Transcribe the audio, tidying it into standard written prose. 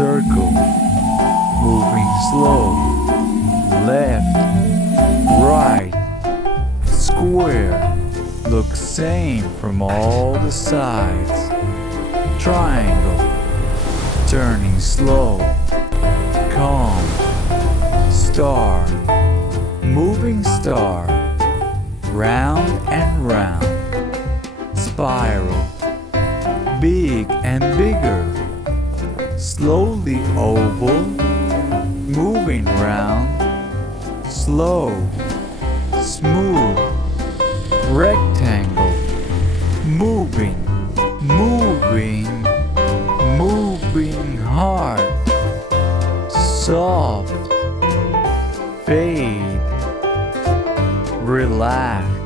circle, moving slow, left, right, square, looks same from all the sides, triangle, turning slow, calm, star, moving star, round and round, spiral, big and bigger, slowly oval, moving round, slow, smooth, rectangle, moving, moving hard, soft, fade, relax.